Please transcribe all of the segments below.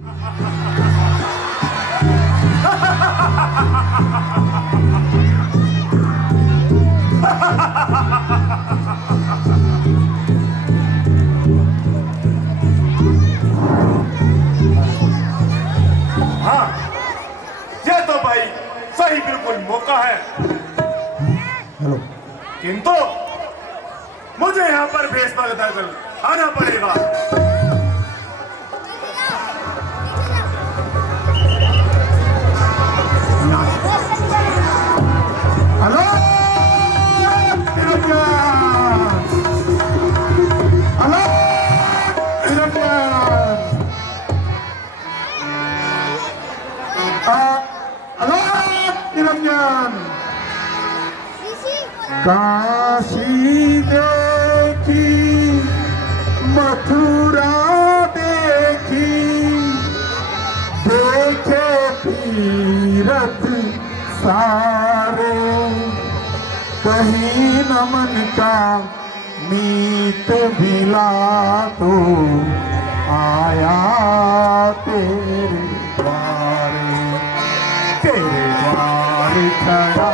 हाँ, ये तो भाई सही बिल्कुल मौका है। हेलो, किंतु मुझे यहाँ पर भेष बदल आना पड़ेगा। Hello, hello, hello Niranjan, Kashi देखी, मथुरा देखी, देखे तीरथ सारे, कहीं न मन का मीत भिला तो आया तेरे द्वारे, तेरे द्वारे खड़ा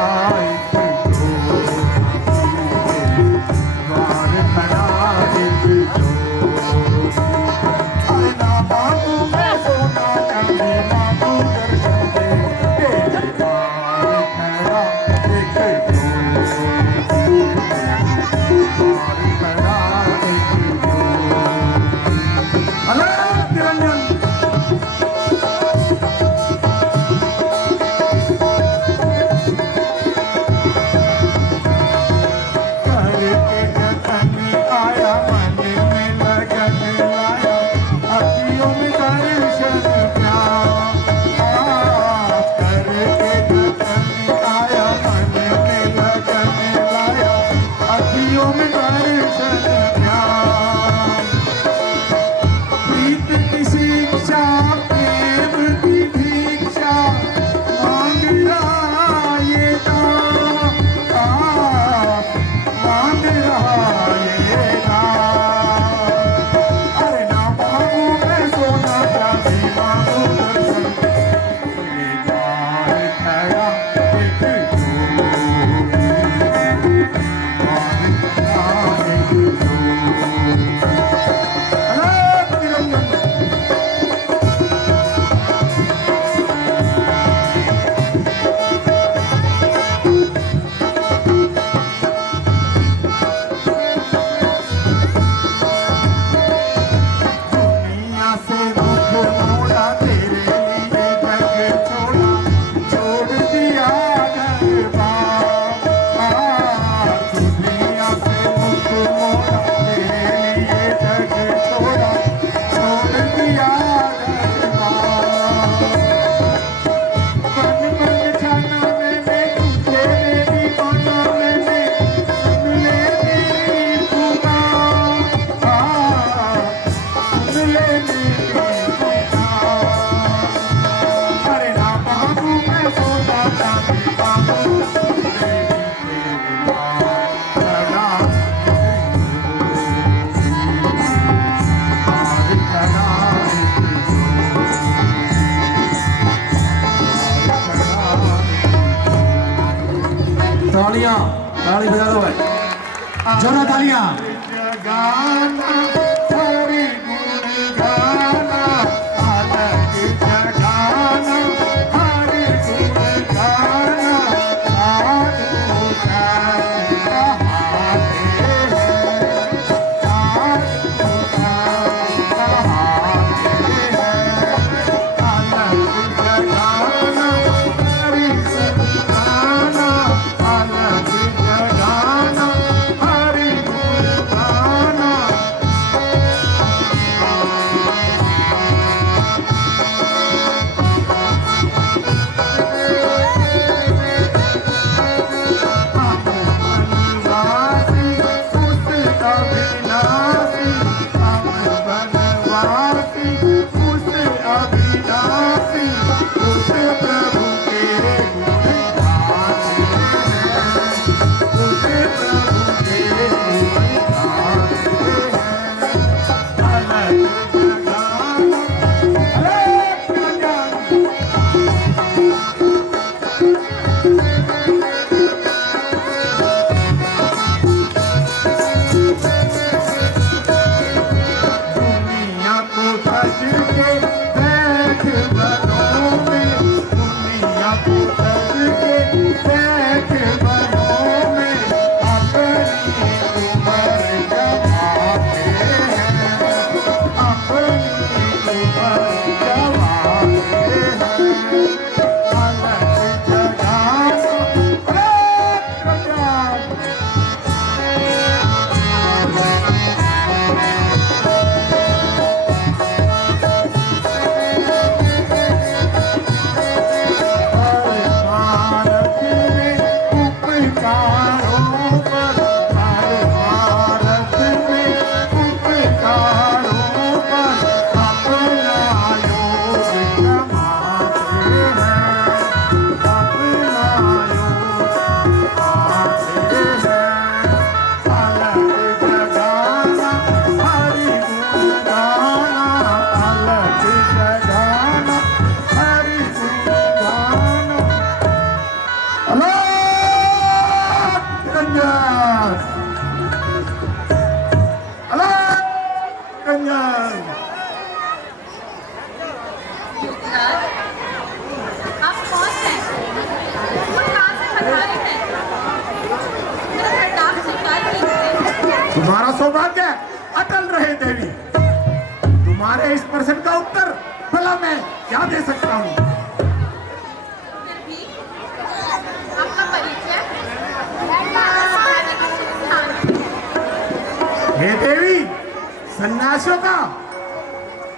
तालियां, ताली बजा दो भाई, जोरा तालियां। बैठ बनों में दुनिया को तज के बैठ बनों में अपनी उम्र गवाते हैं, अपनी उम्र गवाते हैं। अलग जगाना भारत में उपकारों पर, भारत में उपकारों पर अपना योग कमाते हैं, अपना योग कमाते हैं। अलग जगाना हरि गुण गाना, अलग जगाना हरि गुण गाना। अलग गंजन, अलग गंजन। युवराज, आप कौन हैं? और कहाँ से पधारे हैं? मेरा प्रताप स्वीकार कीजिए। तुम्हारा सौभाग्य अटल रहे देवी। तुम्हारे इस प्रश्न का उत्तर भला मैं क्या दे सकता हूँ? फिर भी आपका परिचय पहले किसी स्थान में। हे देवी, सन्यासियों का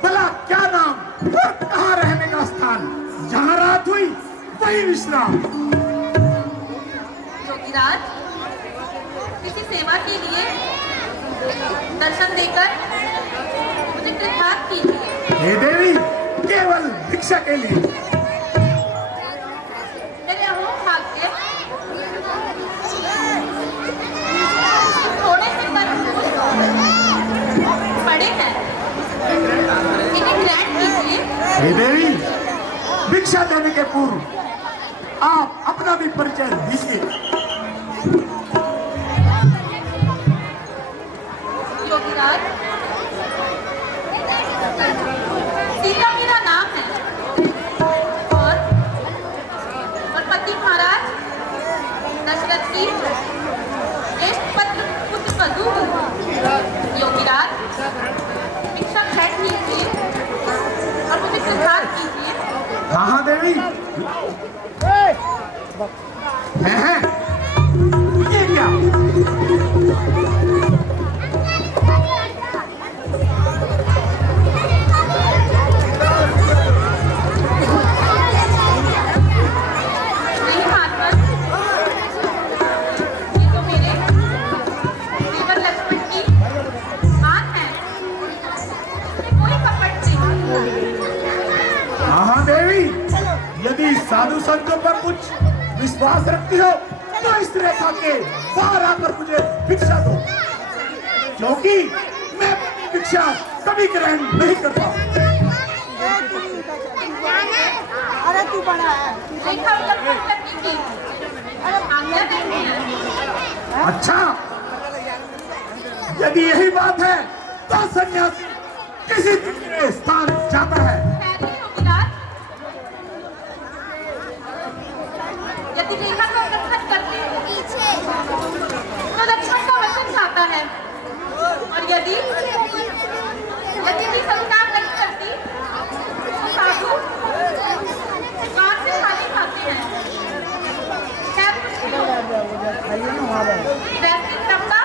भला क्या नाम और कहाँ रहने का स्थान? जहाँ रात हुई वही विश्राम। योगीराज, किसी सेवा के लिए दर्शन देकर मुझे कृतार्थ कीजिए। हे देवी, केवल भिक्षा के लिए। मेरे अहो भाग्य थोड़े से कर्म पड़े हैं, इन्हें ग्रहण कीजिए। हे देवी, भिक्षा देने के पूर्व आप अपना भी परिचय दीजिए। योगीराज, सीता मेरा नाम है और पति महाराज दशरथ की ज्येष्ठ पुत्र वधू हूँ। योगीराज, भिक्षा ग्रहण कीजिए और मुझे कृतार्थ कीजिए। हाँ हाँ देवी, हैं? ये क्या? नहीं महात्मा, ये तो मेरे देवर लक्ष्मण की आन है, कोई कपट नहीं। हाँ हाँ देवी, यदि साधु संतों पर कुछ विश्वास रखती हो तो इस रेखा के बाहर आकर मुझे भिक्षा दो, क्योंकि मैं भिक्षा कभी ग्रहण नहीं करता। अरे तू बड़ा है। रेखा उल्लंघन करने की आज्ञा देती है। अच्छा, यदि यही बात है तो सन्यासी किसी दूसरे स्थान जाता है। पैरी योगीराज, यदि रेखा का उल्लंघन करते हो तो लक्ष्मण का वचन खाता है, और यदि भी संस्कार नहीं करती तो साधु कार से खाली खाते हैं। खैर कुछ नहीं होगा। वैसे क्रम का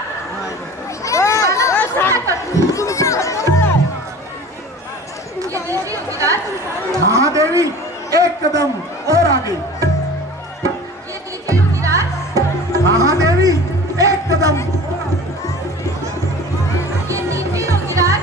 पालन मैं करती हूँ। ये लीजिए योगीराज, हाँ देवी, एक कदम और आगे। ये लीजिए योगीराज, हाँ हाँ देवी, एक कदम। ये लीजिए योगीराज।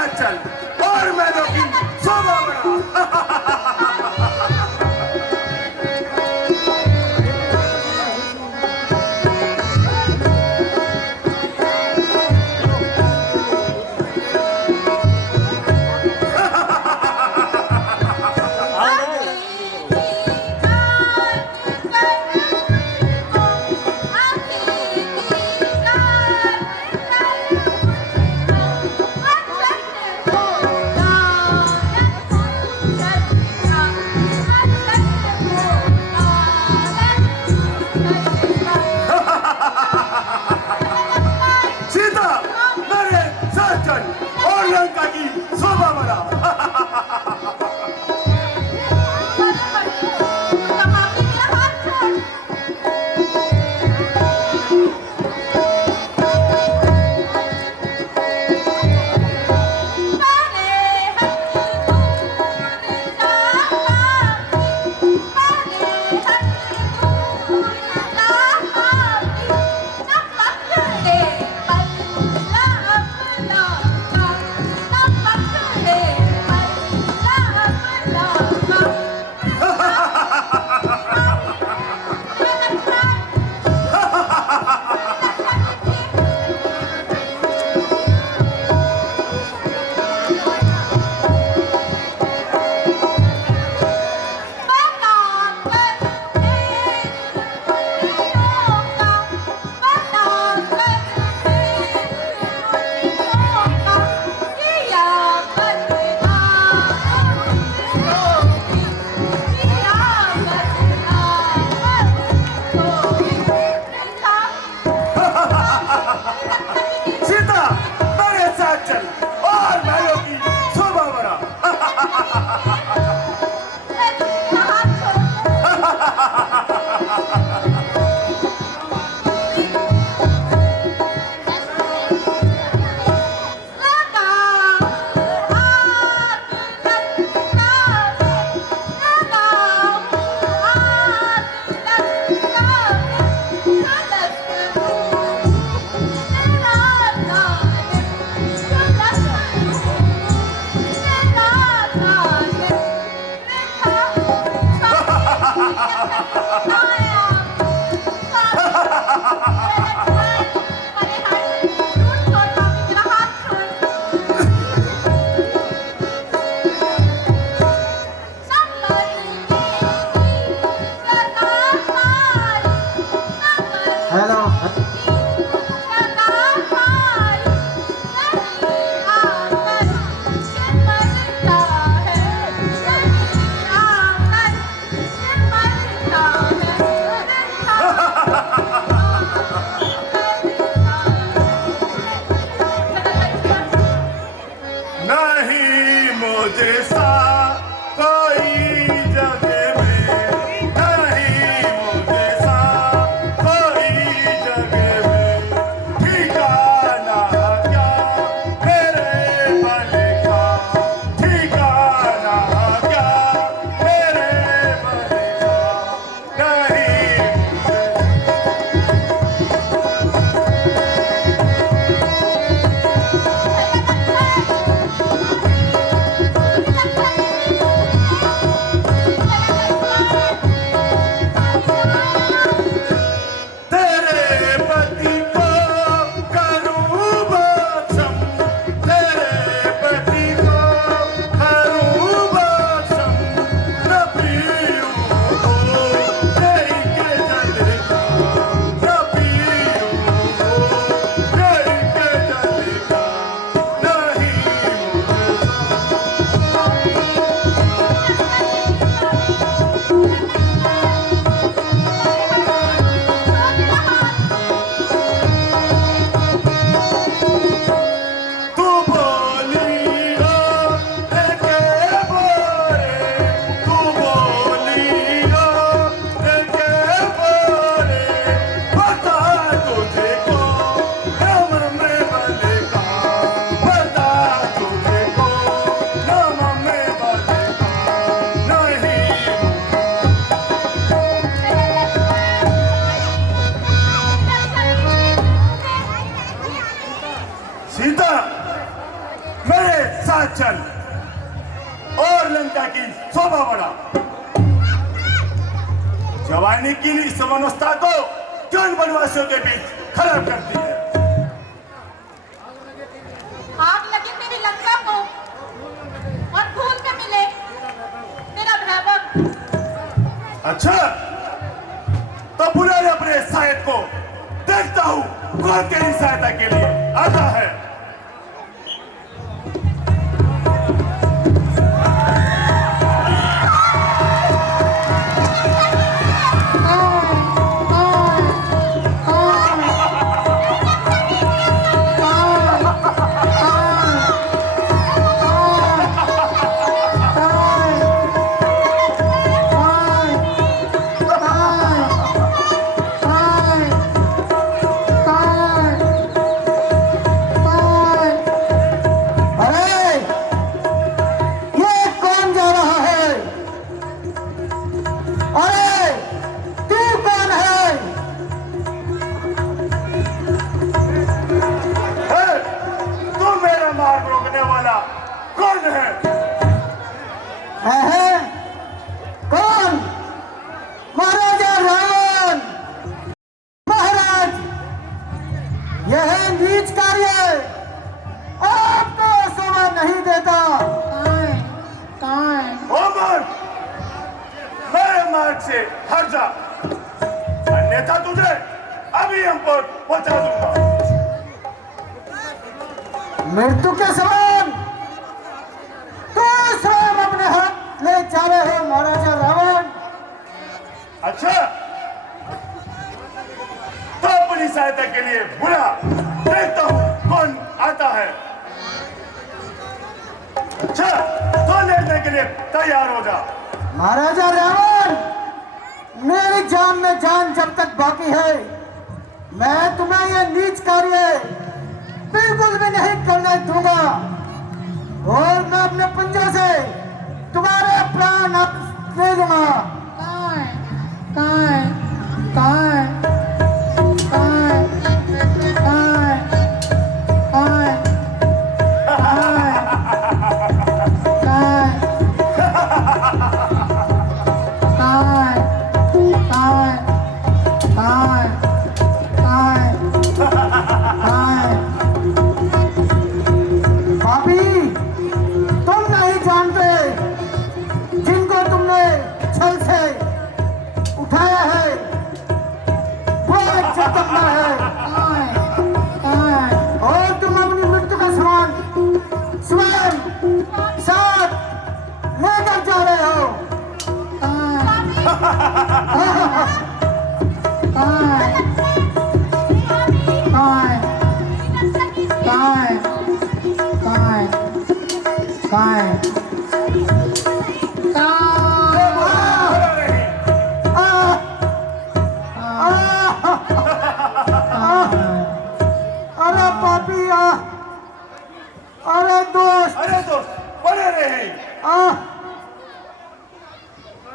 साथ चल और मैनों की शोभा बढ़ा। सीता मेरे साथ चल और लंका की शोभा बढ़ा। सीता मेरे साथ चल और महलों की शोभा बढ़ा। हेलो नहीं मुझे सा कोई जग में, नहीं मुझे सा कोई जग में, ठिकाना क्या मेरे बल का, ठिकाना क्या मेरे बल का, नहीं साथ चल और लंका की शोभा बढ़ा। जवानी की इस अवस्था को क्यों इन वनवासियों के बीच खराब करती है? आग लगे तेरी लंका को और भूल के मिले तेरा भैभव। अच्छा, तो बुला ले अपने सहायक को, देखता हूं कौन तेरी सहायता के लिए आता है। कौन? महाराजा रावण। महाराज, यह नीच कार्य आपको शोभा नहीं देता। ओमर, मेरे मार्ग से हट जा, अन्यथा तुझे अभी हम पर पहुंचा दूंगा। मृत्यु के समान तो स्वयं अपने हाथ ले जा रहे हो महाराजा रावण। अच्छा, तो अपनी सहायता के लिए बुला, देखता हूं कौन आता है। अच्छा, तो लेने के लिए तैयार हो जा। महाराजा रावण, मेरी जान में जान जब तक बाकी है, मैं तुम्हें यह नीच कार्य बिल्कुल भी नहीं करने दूंगा और मैं अपने पंजों से तुम्हारे प्राण ले लूंगा।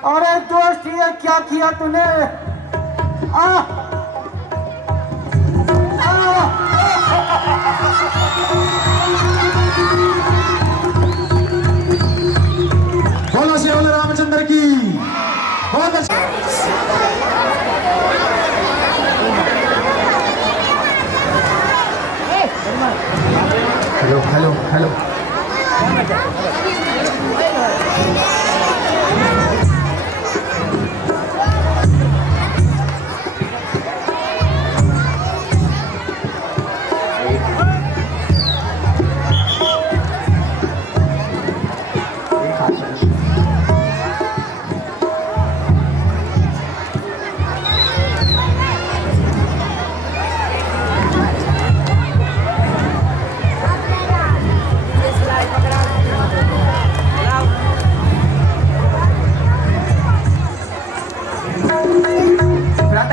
अरे दोस्त, ये क्या किया तूने? बोलो श्री रामचंद्र की। बहुत अच्छा। Hello hello hello.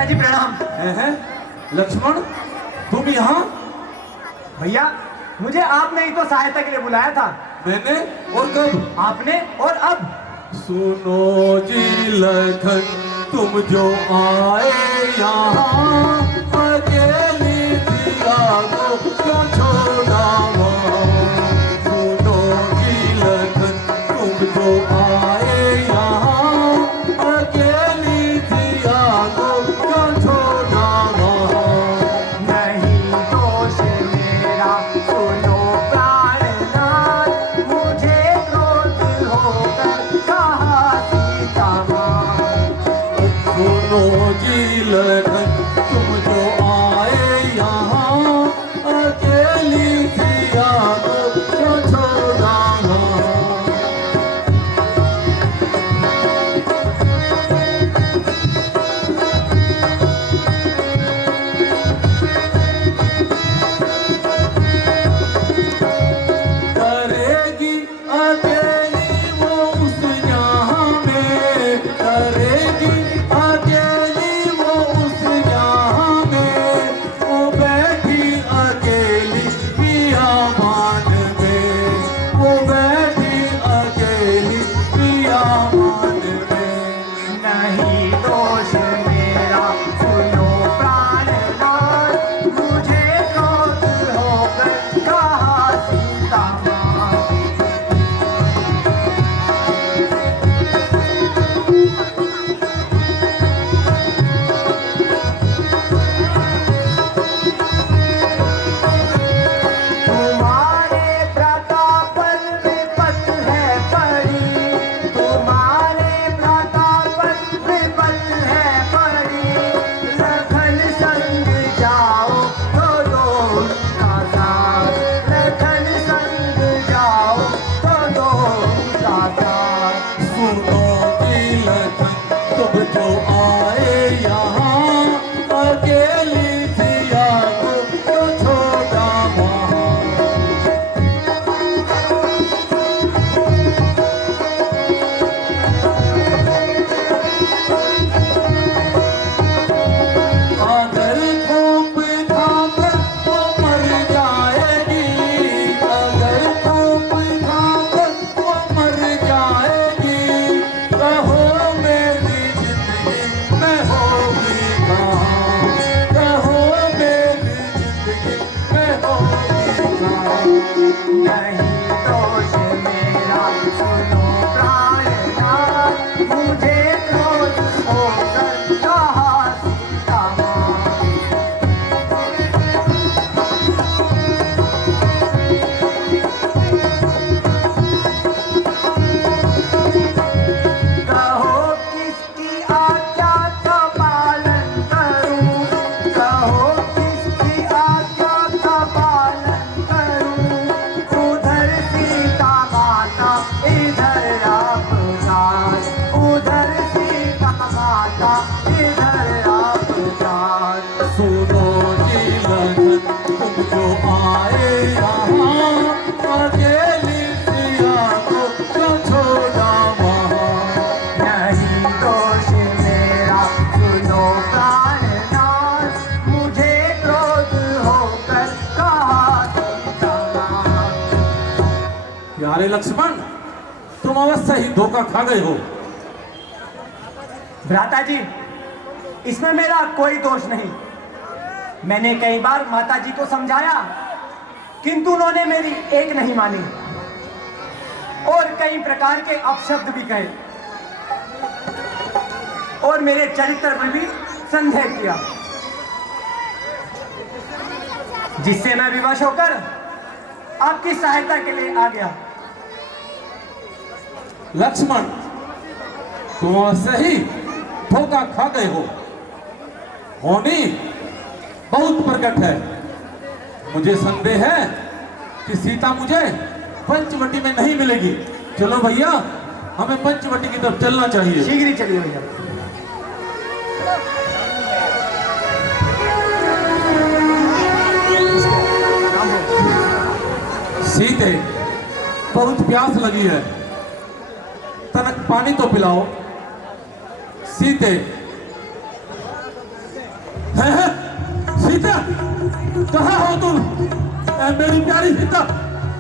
जी प्रणाम। लक्ष्मण, तुम यहाँ? भैया, मुझे आपने ही तो सहायता के लिए बुलाया था। मैंने? और कब? आपने और अब। सुनो जी लखन, तुम जो आए यहाँ, अकेली दिया को क्यों छोड़ा वहाँ? सुनो लखन तुम जो आए यहाँ अकेली सिया को क्यों छोड़ा वहाँ करेगी अकेली वो उस जहाँ में करेगी अकेली वो उस जहाँ में वो बैठी अकेली पियामान में वो बैठी अकेली पियामान में नहीं दोष मेरा सुनो प्राणनाथ, मुझे क्रोध होकर कहा सीता माँ। तुम्हारे प्रतापन विपत है पड़ी, तुम्हारे प्रतापन विपत है पड़ी, लखन संग जाओ तो दो उनका साथ, लखन संग जाओ तो दो उनका साथ। सुनो जी लखन तुम जो आए यहाँ अकेली सिया को क्यों छोड़ा वहाँ अगर खूब खाकर वो मर जाएगी अगर खूब खाकर वो मर जाएगी कहो मेरी जिंदगी में होगी कहाँ कहो मेरी जिंदगी में होगी कहाँ नहीं दोष मेरा सुनो प्राणनाथ, मुझे क्रोध होकर कहा सीता माँ। कहो किसकी आज्ञा का पालन करूं, कहो किसकी आज्ञा का पालन करूं, उधर सीता माता इधर आप जान, उधर सीता माता इधर आप जान। सुनो जी लखन तुम जो आए यहाँ अकेली सिया को क्यों छोड़ा वहाँ नहीं दोष मेरा सुनो प्राणनाथ, मुझे क्रोध होकर कहा सीता माँ। प्यारे लक्ष्मण तुम अवश्य ही धोखा खा गए हो भ्राता जी, इसमें मेरा कोई दोष नहीं। मैंने कई बार माता जी को समझाया, किंतु उन्होंने मेरी एक नहीं मानी और कई प्रकार के अपशब्द भी कहे और मेरे चरित्र पर भी संदेह किया, जिससे मैं विवश होकर आपकी सहायता के लिए आ गया। लक्ष्मण तुम अवश्य ही धोखा खा गए हो होनी बहुत प्रकट है मुझे संदेह है कि सीता मुझे पंचवटी में नहीं मिलेगी चलो भैया हमें पंचवटी की तरफ चलना चाहिए शीघ्र ही चलिए भैया। सीते बहुत प्यास लगी है तनक पानी तो पिलाओ सीते हैं सीता कहाँ हो तुम ऐ मेरी प्यारी सीता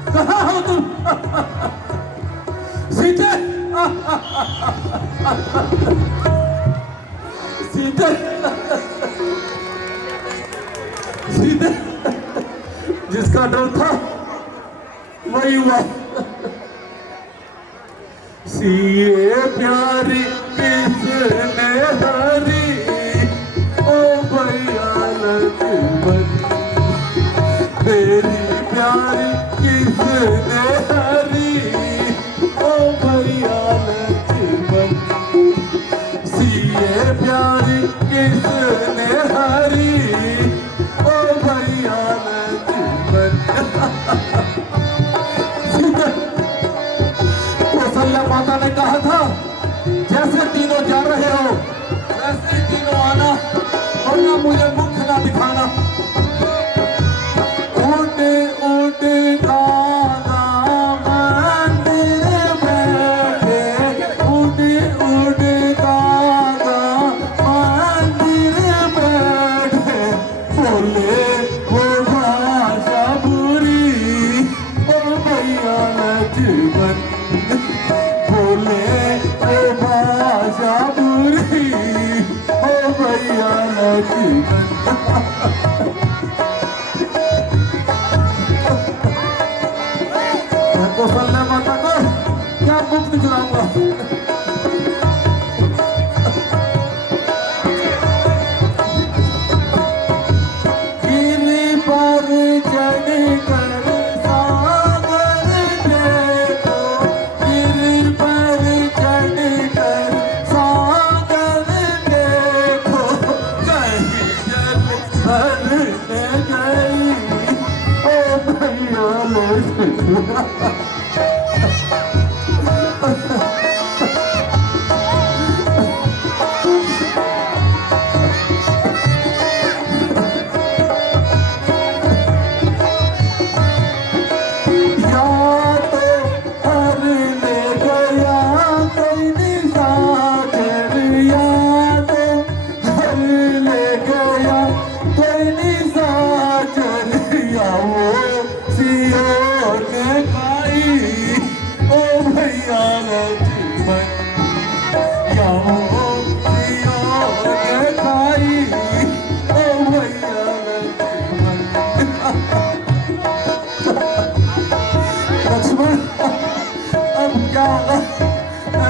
कहाँ हो तुम सीते सीते सीते जिसका डर था वही हुआ सीए प्यारी किसने हरी ओ भैया लक्ष्मण तेरी प्यारी किसने हरी ओ भैया लक्ष्मण सीए प्यारी किसने माता ने कहा था जैसे तीनों जा रहे हो वैसे ही तीनों आना, वरना मुझे मुख ना दिखाना। उड़ उड़ गाना मंदिर बैठे, उड़ उड़ गाना मंदिर बैठे, बोले वो भाषा बुरी और भैया लक्ष्मण, बोले वो भाषा बुरी ओ भैया लक्ष्मण। कौशल्या माता को क्या मुक्त कराऊंगा। गिरी पर चढ़ कर सागर देखो, गिरी पर चढ़ कर सागर देखो, कहीं जल भरने गई ओ भैया लक्ष्मण।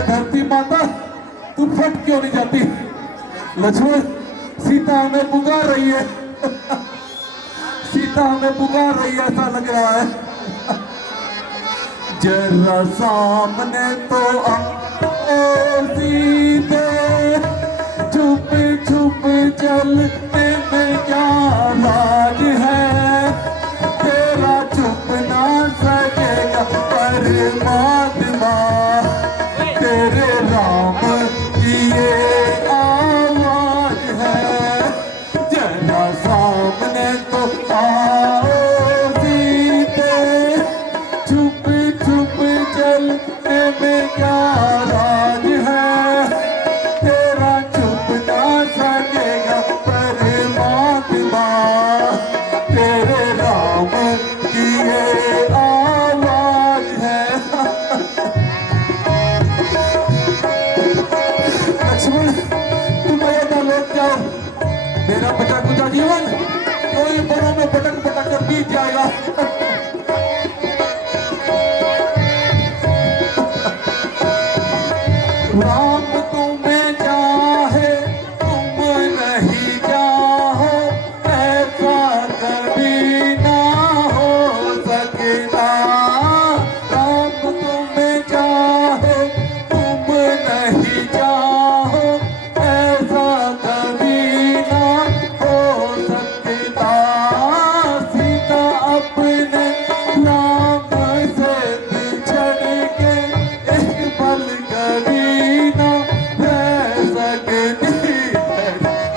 धरती माता तू फट क्यों नहीं जाती? लक्ष्मण, सीता हमें पुकार रही है, सीता हमें पुकार रही है, ऐसा लग रहा है। जरा सामने तो आओ सीते, छुप छुप चलने में क्या राज है, तेरा छुप ना सकेगा परमात्मा, तेरे राम की ये आवाज है। जरा सामने तो आओ सीते, छुप छुप चलने में क्या राज है, तेरा छुप ना सकेगा परमात्मा, तेरे राम की ये आवाज है। लक्ष्मण, तुम अयोध्या लौट जाओ, मेरा बचा कुचा जीवन कोई बड़ों में भटक भटक कर बीत जाएगा। राम तुम्हें चाहे तुम नहीं चाहो, ऐसा कभी ना हो सकता। राम तुम्हें चाहे तुम नहीं चाहो, ऐसा कभी ना हो सकता। सीता अपने राम से बिछड़ के एक पल कभी ना रह सकती है।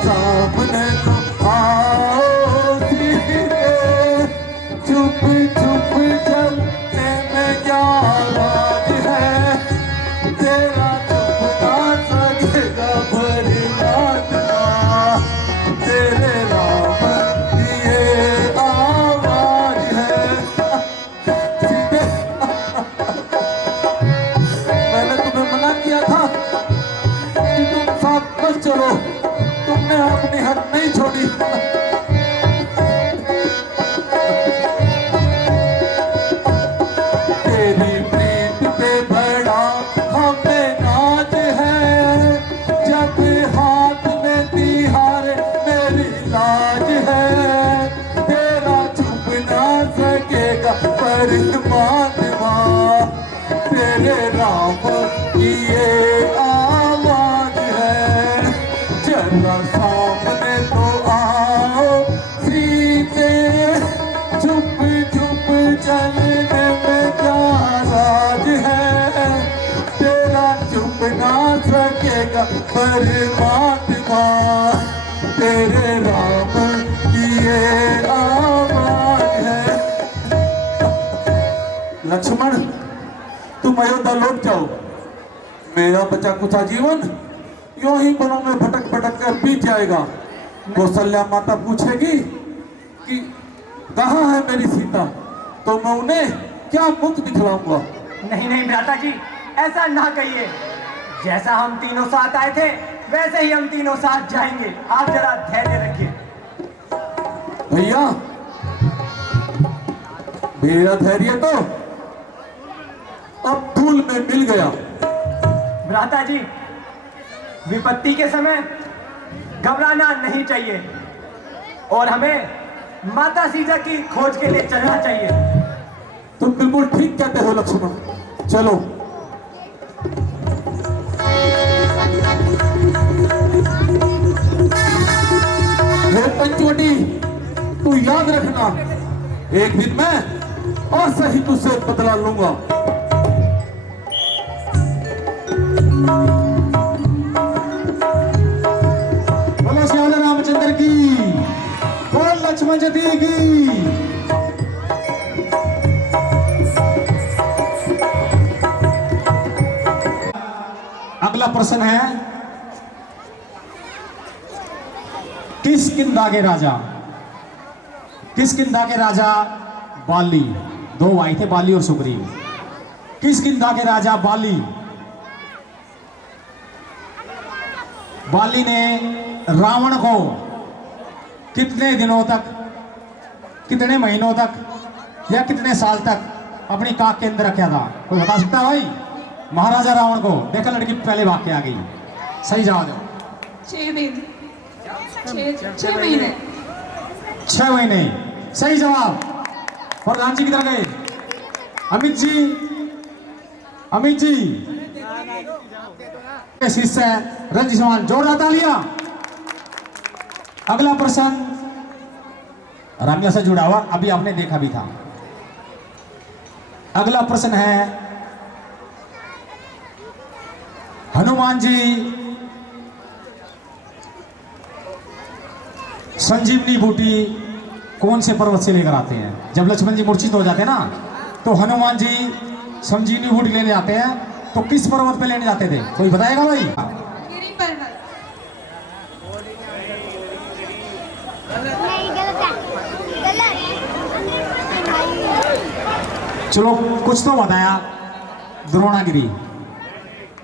सामने तो आओ सीते, छुप छुप चलने में क्या राज है, तेरा छुप ना सकेगा परमात्मा, तेरे राम की ये आवाज है। सीते, मैंने तुम्हें मना किया था कि तुम साथ मत चलो, तुमने अपनी हट नहीं छोड़ी। तेरी प्रीत पे बड़ा हमें नाज है, जब हाथ में तिहार मेरी लाज है, तेरा छुप ना सकेगा परमात्मा, तेरे राम की ये आवाज है। जरा सामने तो आओ सीते, छुप छुप चलने में क्या राज है, तेरा परमात्मा तेरे राम की ये आवाज है। लक्ष्मण तुम अयोध्या लौट जाओ, मेरा बचा कुचा जीवन यूं ही वनों में भटक भटक कर बीत जाएगा। कौशल्या माता पूछेगी कि कहाँ है मेरी सीता, तो मैं उन्हें क्या मुख दिखलाऊंगा। नहीं नहीं भ्राता जी, ऐसा ना कहिए। जैसा हम तीनों साथ आए थे वैसे ही हम तीनों साथ जाएंगे। आप जरा धैर्य रखिए। भैया मेरा धैर्य तो अब धूल में मिल गया। भ्राता जी, विपत्ति के समय घबराना नहीं चाहिए और हमें माता सीता की खोज के लिए चलना चाहिए। तुम बिल्कुल ठीक कहते हो लक्ष्मण, चलो। हे पंचवटी, तू याद रखना, एक दिन मैं और सही तुझसे बदला लूंगा। बोलो श्री रामचंद्र की, बोल लक्ष्मण जी की। अगला प्रश्न है, किष्किंधा के राजा बाली, दो भाई थे बाली और सुग्रीव। किष्किंधा के राजा बाली ने रावण को कितने दिनों तक, कितने महीनों तक या कितने साल तक अपनी काख के अंदर रखा था? कोई बता सकता है भाई? महाराजा रावण को। देखा लड़की पहले भाग के आ गई। सही जवाब दो। 6 दिन, 6 महीने। 6 महीने सही जवाब। प्रधान जी किधर गए? अमित जी शिष्य रंजित सवाल जोरदार तालियां। अगला प्रश्न रामलीला से जुड़ा हुआ, अभी आपने देखा भी था। अगला प्रश्न है, हनुमान जी संजीवनी बूटी कौन से पर्वत से लेकर आते हैं? जब लक्ष्मण जी मूर्छित हो जाते हैं ना, तो हनुमान जी संजीवनी बूटी लेने जाते हैं, तो किस पर्वत पे लेने जाते थे? कोई बताएगा भाई? गिरी पर्वत। नहीं, गलत है, गलत। चलो कुछ तो बताया।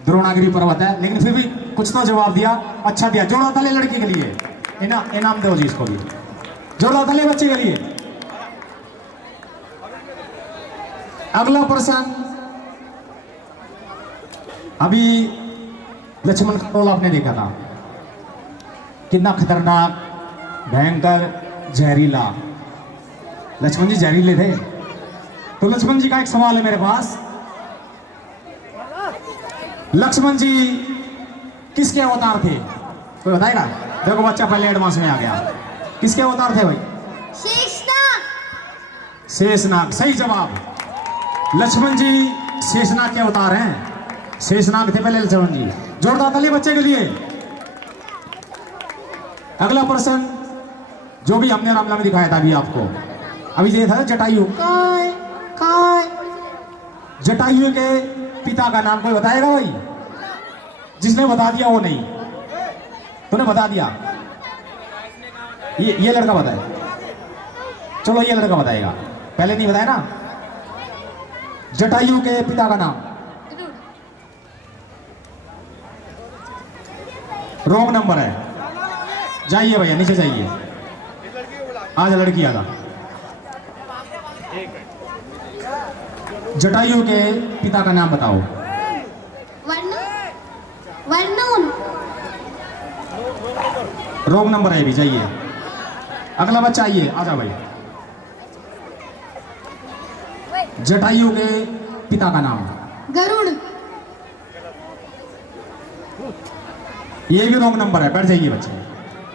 द्रोणागिरी पर्वत है, लेकिन फिर भी कुछ तो जवाब दिया। अच्छा दिया। जोड़ा ताली लड़की के लिए। इनाम दो जी इसको भी। जोड़ा ताली बच्चे के लिए। अगला प्रश्न, अभी लक्ष्मण का रोल आपने देखा था, कितना खतरनाक, भयंकर, जहरीला। लक्ष्मण जी जहरीले थे। तो लक्ष्मण जी का एक सवाल है मेरे पास। लक्ष्मण जी किसके अवतार थे? कोई बताएगा? देखो बच्चा पहले एडवांस में आ गया। किसके अवतार थे भाई? शेषनाग। सही जवाब। लक्ष्मण जी शेषनाग के अवतार हैं। शेषनाग थे पहले लक्ष्मण जी। जोरदार ताली बच्चे के लिए। अगला प्रश्न जो भी हमने रामलीला में दिखाया था अभी आपको, अभी ये था जटायु। जटायु के पिता का नाम कोई बताएगा भाई? जिसने बता दिया वो नहीं। तूने बता दिया। ये लड़का बताए। चलो ये लड़का बताएगा। पहले नहीं बताया ना। जटायु के पिता का नाम। रॉन्ग नंबर है। जाइए भैया नीचे जाइए। आज लड़की आजा। जटायु के पिता का नाम बताओ। वर्णन। रॉन्ग नंबर है भी। जाइए। अगला बच्चा आइए। आजा भाई। जटायु के पिता का नाम। गरुड़। ये भी रॉन्ग नंबर है। बैठ जाइए बच्चे।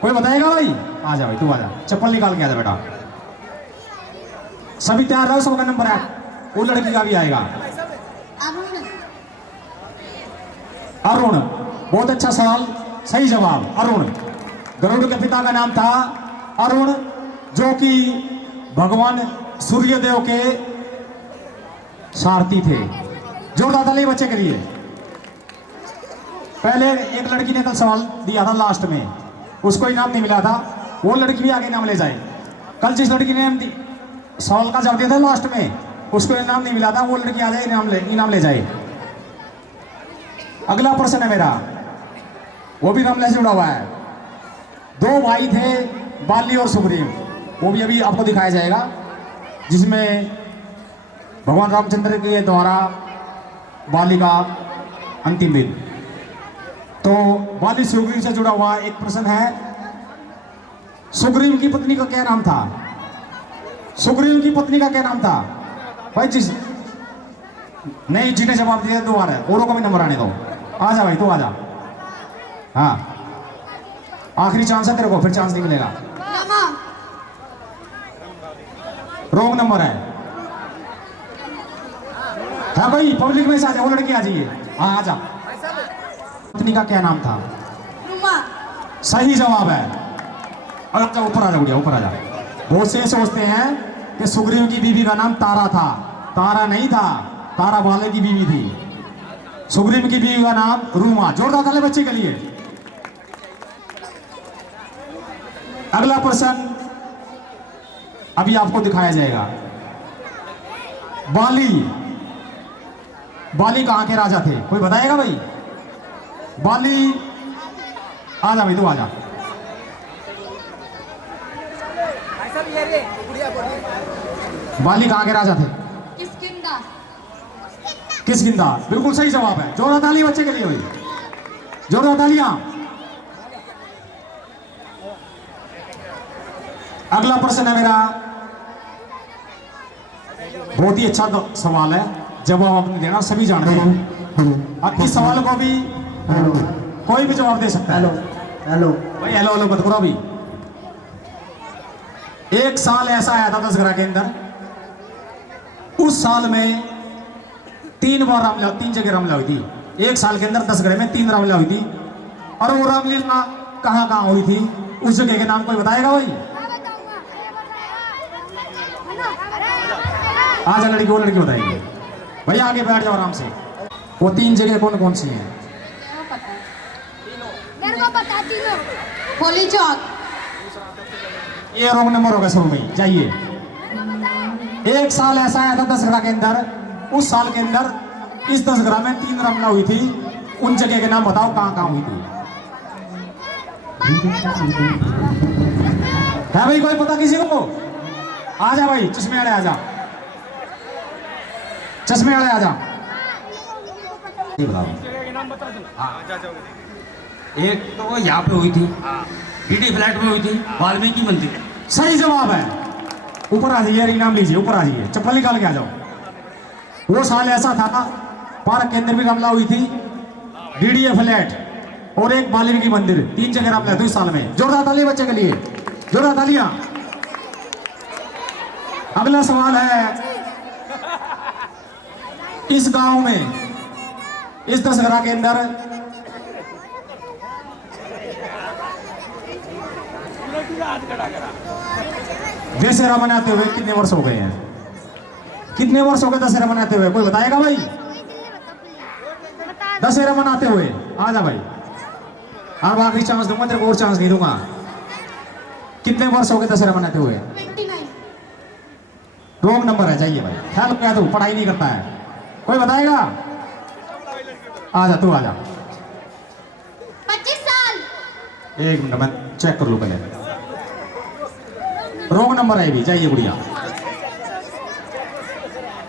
कोई बताएगा भाई? आजा भाई, तू आजा। चप्पल निकाल के आजा बेटा। सभी तैयार रहो, सबका नंबर है। वो लड़की का भी आएगा। अरुण। अरुण। बहुत अच्छा सवाल, सही जवाब अरुण। गरुड़ के पिता का नाम था अरुण, जो कि भगवान सूर्यदेव के सारथी थे। जोरदार ताली बच्चे के लिए। पहले एक लड़की ने कल सवाल दिया था लास्ट में, उसको इनाम नहीं मिला था, वो लड़की भी आगे इनाम ले जाए। कल जिस लड़की ने सवाल का जवाब दिया था लास्ट में, उसको इनाम नहीं मिला था, वो लड़की आ जाए इनाम ले जाए। अगला प्रश्न है मेरा, वो भी रामलीला से जुड़ा हुआ है। दो भाई थे बाली और सुग्रीव, वो भी अभी आपको दिखाया जाएगा, जिसमें भगवान रामचंद्र के द्वारा बाली का अंतिम दिन। तो बाली सुग्रीव से जुड़ा हुआ एक प्रश्न है, सुग्रीव की पत्नी का क्या नाम था? सुग्रीव की पत्नी का क्या नाम था भाई? जिस नहीं जिन्हें जवाब दिया दोबारा औरों को भी नंबर आने दो। आ जा भाई, तू आ जा। हाँ, आखिरी चांस है तेरे को, फिर चांस नहीं मिलेगा। रॉन्ग नंबर है। हाँ भाई, पब्लिक में से आ जाओ, वो लड़की आ जाइए। हाँ, आ जा। पत्नी का क्या नाम था? रुमा। सही जवाब है। अब जा, ऊपर आ जा, ऊपर आ जा। बहुत से सोचते हैं कि सुग्रीव की बीवी का नाम तारा था, तारा नहीं था, तारा वाले की बीवी थी। सुग्रीव की बीवी का नाम रूमा। जोरदार ताली बच्चे के लिए। अगला प्रश्न अभी आपको दिखाया जाएगा। बाली कहां के राजा थे? कोई बताएगा भाई? बाली, आ जा भाई, तू आ जा। बाली कहां के राजा थे? किष्किंधा। किष्किंधा, बिल्कुल सही जवाब है। जोरदार ताली बच्चे के लिए भाई, जोरदार तालियां। अगला प्रश्न है मेरा, बहुत ही अच्छा सवाल है, जवाब आपने देना, सभी जानते हैं। अब इस सवाल को भी कोई भी जवाब दे सकता है। हेलो भाई हेलो हेलो मत करो अभी। एक साल ऐसा आया था दशहरा के अंदर, उस साल में 3 बार रामलीला, 3 जगह रामलीला हुई थी। एक साल के अंदर दशहरे में 3 रामलीला हुई थी, और वो रामलीला कहाँ कहाँ हुई थी, उस जगह के नाम कोई बताएगा भाई? आजा लड़की, वो लड़की बताएगी। भैया आगे बैठ जाओ आराम से। वो 3 जगह कौन कौन सी हैं? मेरे को बता तीनों। होली चौक। ये रॉन्ग नंबर होगा शुरू में, जाइए। एक साल ऐसा आया था दशहरा के अंदर, उस साल के अंदर इस दशहरा में 3 रामलीला हुई थी, उन जगह के नाम बताओ कहां कहां हुई थी। है भाई कोई पता किसी को? आजा भाई, चश्मे वाले आजा, चश्मे वाले आजा। एक तो यहाँ पे हुई थी, डीडी फ्लैट में हुई थी, वाल्मीकि मंदिर। सही जवाब है। ऊपर आ जाइए, इनाम लीजिए, ऊपर आ जाइए, चप्पल निकाल के आ जाओ। वो साल ऐसा था, पार्क के अंदर भी रामलीला हुई थी, डीडी फ्लैट और एक वाल्मीकि मंदिर, 3 जगह रामलीला हुई साल में। जोरदार ताली बच्चे के लिए, जोरदार तालियां। अगला सवाल है, इस गांव में इस दशहरा के अंदर दशहरा मनाते हुए कितने वर्ष हो गए हैं? कितने वर्ष हो गए दशहरा मनाते हुए? कोई बताएगा भाई? दशहरा मनाते हुए, आजा भाई। अब आखिरी चांस दूंगा तेरे को, और चांस नहीं दूंगा। कितने वर्ष हो गए दशहरा मनाते हुए? 29। रॉन्ग नंबर है, जाइए भाई। ख्याल क्या तू पढ़ाई नहीं करता है? कोई बताएगा? आजा तू आजा। 25 साल। एक मिनट मैं चेक कर लूं पहले। रॉन्ग नंबर है भी, जाइए गुड़िया।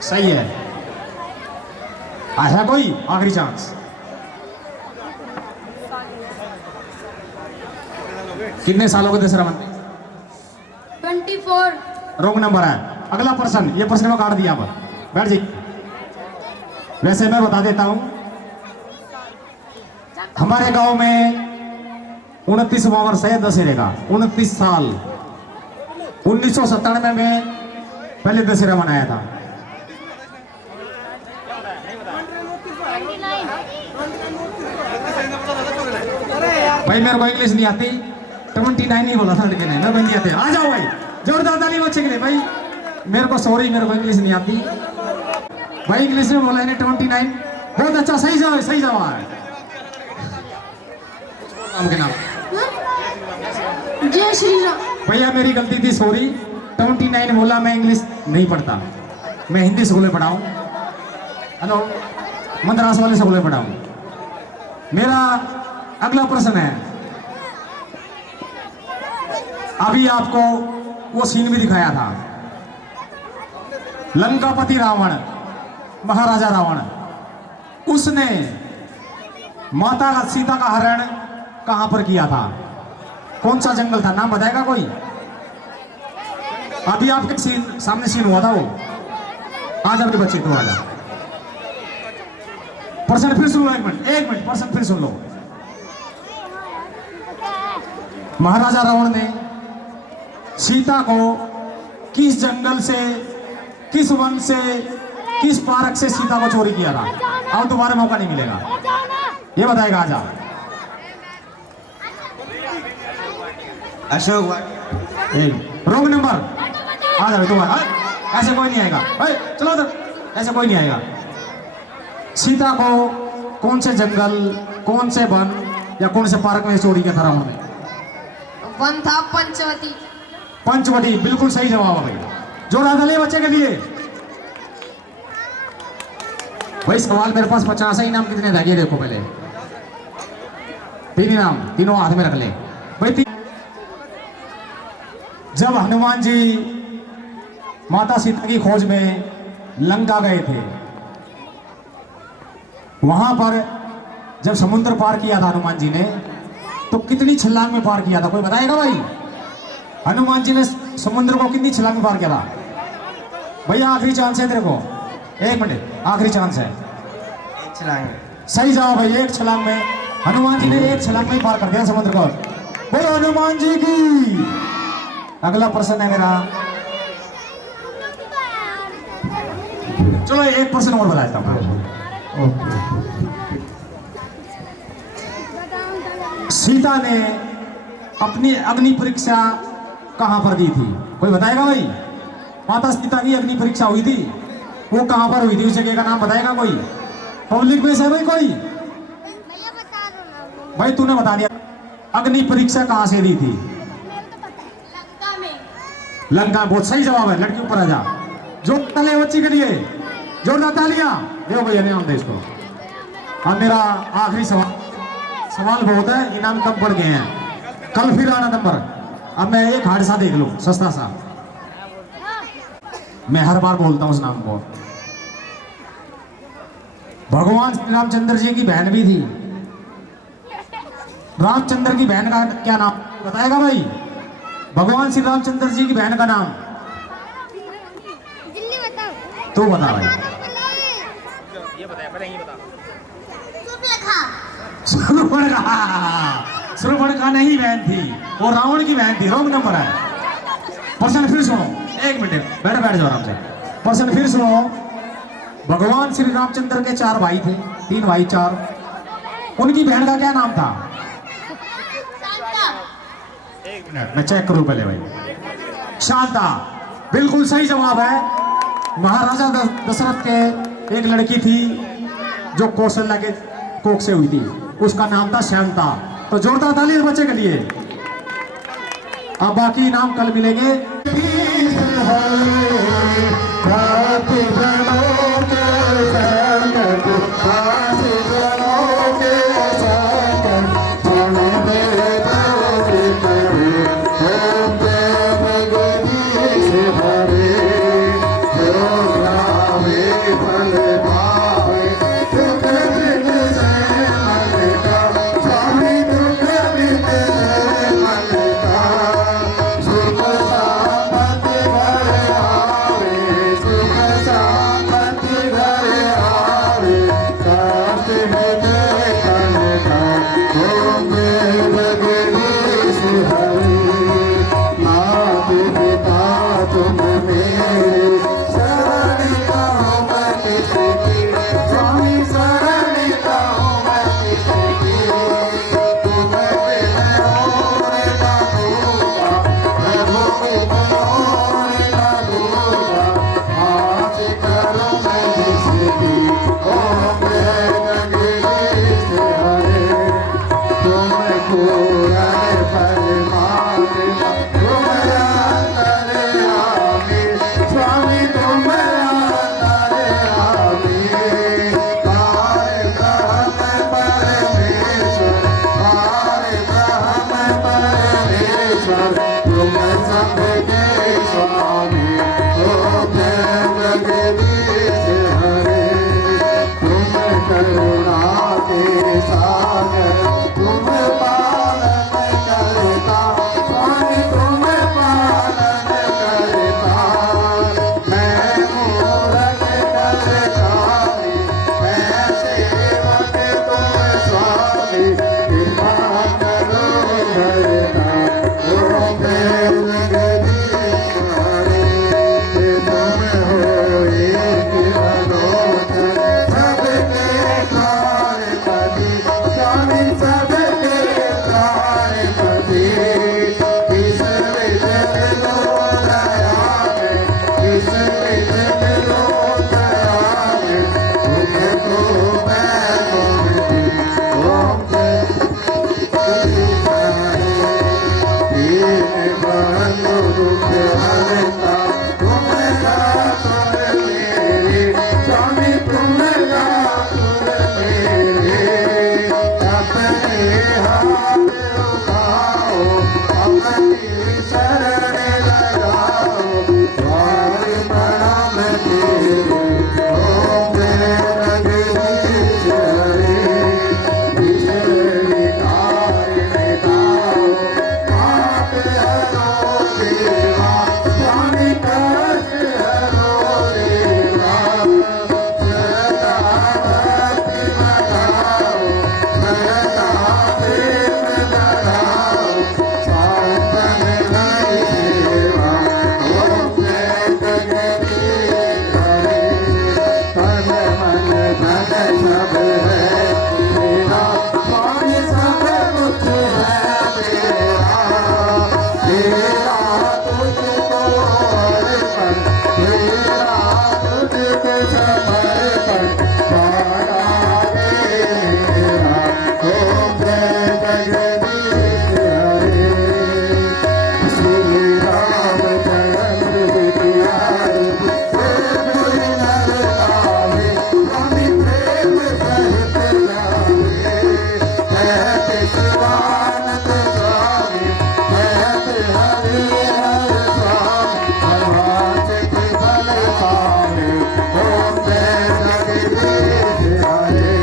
सही है। आया कोई आखिरी चांस? कितने सालों के दशहरा मनते? 24। रॉन्ग नंबर है। अगला प्रश्न, ये प्रश्न में काट दिया, आप बैठ जाइए। वैसे मैं बता देता हूं, हमारे गांव में 29वां वर्ष है दशहरे का, 29 साल। 1997 में पहले दशहरा मनाया था। भाई मेरे को इंग्लिश नहीं आती, 29 नहीं बोला था लड़के ने, मेरे को हिंदी आती है। आ जाओ भाई, जोरदार ताली बच्चे के लिए भाई। मेरे को सॉरी, मेरे को इंग्लिश नहीं आती भाई, इंग्लिश में बोला है 29। बहुत अच्छा, सही जवाब है, सही जवाब है। नाम के नाम जय श्री राम। भैया मेरी गलती थी, सॉरी। 29 बोला, मैं इंग्लिश नहीं पढ़ता, मैं हिंदी स्कूल में पढ़ा हूँ। हेलो, मद्रास वाले स्कूल में पढ़ा हूँ। मेरा अगला प्रश्न है, अभी आपको वो सीन भी दिखाया था, लंकापति रावण, महाराजा रावण, उसने माता सीता का हरण कहां पर किया था? कौन सा जंगल था? नाम बताएगा कोई? अभी आपके सामने सीन हुआ था वो। आज आपके बच्चे तो आजा, प्रश्न फिर सुन लो, एक मिनट प्रश्न फिर सुन लो। महाराजा रावण ने सीता को किस जंगल से, किस वन से, किस पार्क से सीता को चोरी किया था? अब दोबारा मौका नहीं मिलेगा, ये बताएगा। आजा अशोक। Wrong number. आ जाओ दोबारा, ऐसे कोई नहीं आएगा। चलो उधर, ऐसे कोई नहीं आएगा। सीता को कौन से जंगल, कौन से वन या कौन से पार्क में चोरी किया था रावण ने? वन था पंचवटी। पंचवटी, बिल्कुल सही जवाब है भाई। जोरदार ताली बच्चे के लिए भाई। सवाल मेरे पास 50 है। इनाम कितने था ये देखो पहले। 3 इनाम, तीनों हाथ में रख ले भाई। जब हनुमान जी माता सीता की खोज में लंका गए थे, वहां पर जब समुद्र पार किया था हनुमान जी ने, तो कितनी छलांग में पार किया था? कोई बताएगा भाई? हनुमान जी ने समुद्र को कितनी छलांग में पार किया था? भैया आखिरी चांस है तेरे को, 1 मिनट आखिरी चांस है। छलांग। सही जवाब है, 1 छलांग में। हनुमान जी ने 1 छलांग में पार कर दिया समुद्र को। बोलो हनुमान जी की। अगला प्रश्न है मेरा, चलो 1 प्रश्न और बताता हूं। सीता ने अपनी अग्नि परीक्षा कहां पर दी थी? कोई बताएगा भाई? माता सीता की अग्नि परीक्षा हुई थी, वो कहां पर हुई थी? उस जगह का नाम बताएगा कोई? पब्लिक में से भाई कोई? भाई तूने बता दिया। अग्नि परीक्षा कहां से दी थी? लंका में। लंका, बहुत सही जवाब है। लड़की ऊपर आ जा। जो तले बच्ची के लिए जोरदार तालियां दो भैया, इनाम दे इसको। अब मेरा आखिरी सवाल बहुत है, इनाम कम पड़ गए हैं, कल फिर आना नंबर। अब मैं एक हादसा देख लूं, सस्ता सा, मैं हर बार बोलता हूं उस नाम को। भगवान श्री रामचंद्र जी की बहन भी थी। रामचंद्र की बहन का क्या नाम बताएगा भाई? भगवान श्री रामचंद्र जी की बहन का नाम तो बता भाई। सुर्पणखा नहीं बहन थी, वो रावण की बहन थी। रॉन्ग नंबर है। प्रश्न फिर सुनो, 1 मिनट बैठ जाओ आराम से। प्रश्न फिर सुनो। भगवान श्री रामचंद्र के 4 भाई थे, 3 भाई 4, उनकी बहन का क्या नाम था? 1 मिनट मैं चेक करूं पहले भाई। शांता, बिल्कुल सही जवाब है। महाराजा दशरथ के एक लड़की थी जो कौशल्या के कोख से हुई थी, उसका नाम था शांता। तो जोरदार ताली बच्चे के लिए। अब बाकी इनाम कल मिलेंगे। तेरा स्वामी सब कुछ है तेरा तेरा तुझको अर्पण तेरा तुझको समर्पण पाया रे मेरा ओम जय जगदीश हरे श्री रामचंद्र विद्यारे गुरु नर आवे स्वामी प्रेम सहित गावे कहते शिवानंद स्वामी कहते हरि हर स्वामी सर्वाचित फल पावे ओम जय जगदीश हरे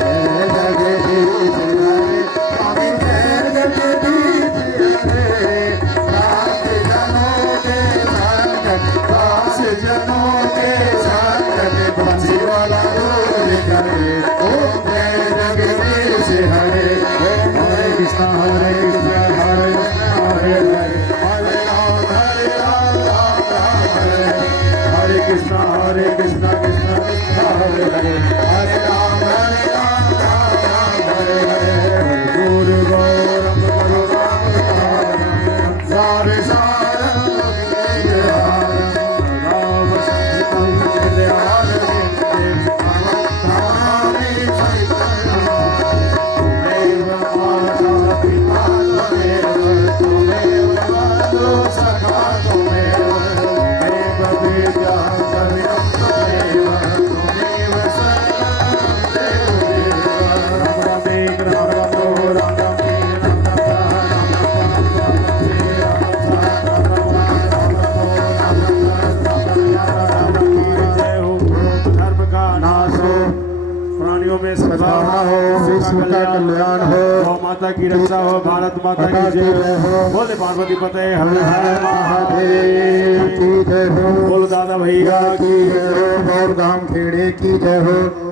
जय जगदीश हरे स्वामी जय जगदीश हरे दास जनों के संकट बंसी वाला दूर करे ओम जय जगदीश हरे ओम हरे कृष्ण हरे कृष्ण हरे राम हरे कृष्ण हरे कृष्ण कृष्ण कृष्ण हरे हरे हरे राम हरे गुरु गौरम गुरु राम सारे प्राणियों में सदा हो विश्व का कल्याण हो गौ माता की रक्षा हो भारत माता की जय हो बोले पार्वती पते हर हर महादेव की जय हो बोल दादा भैया की जय हो और गांव खेड़े की जय हो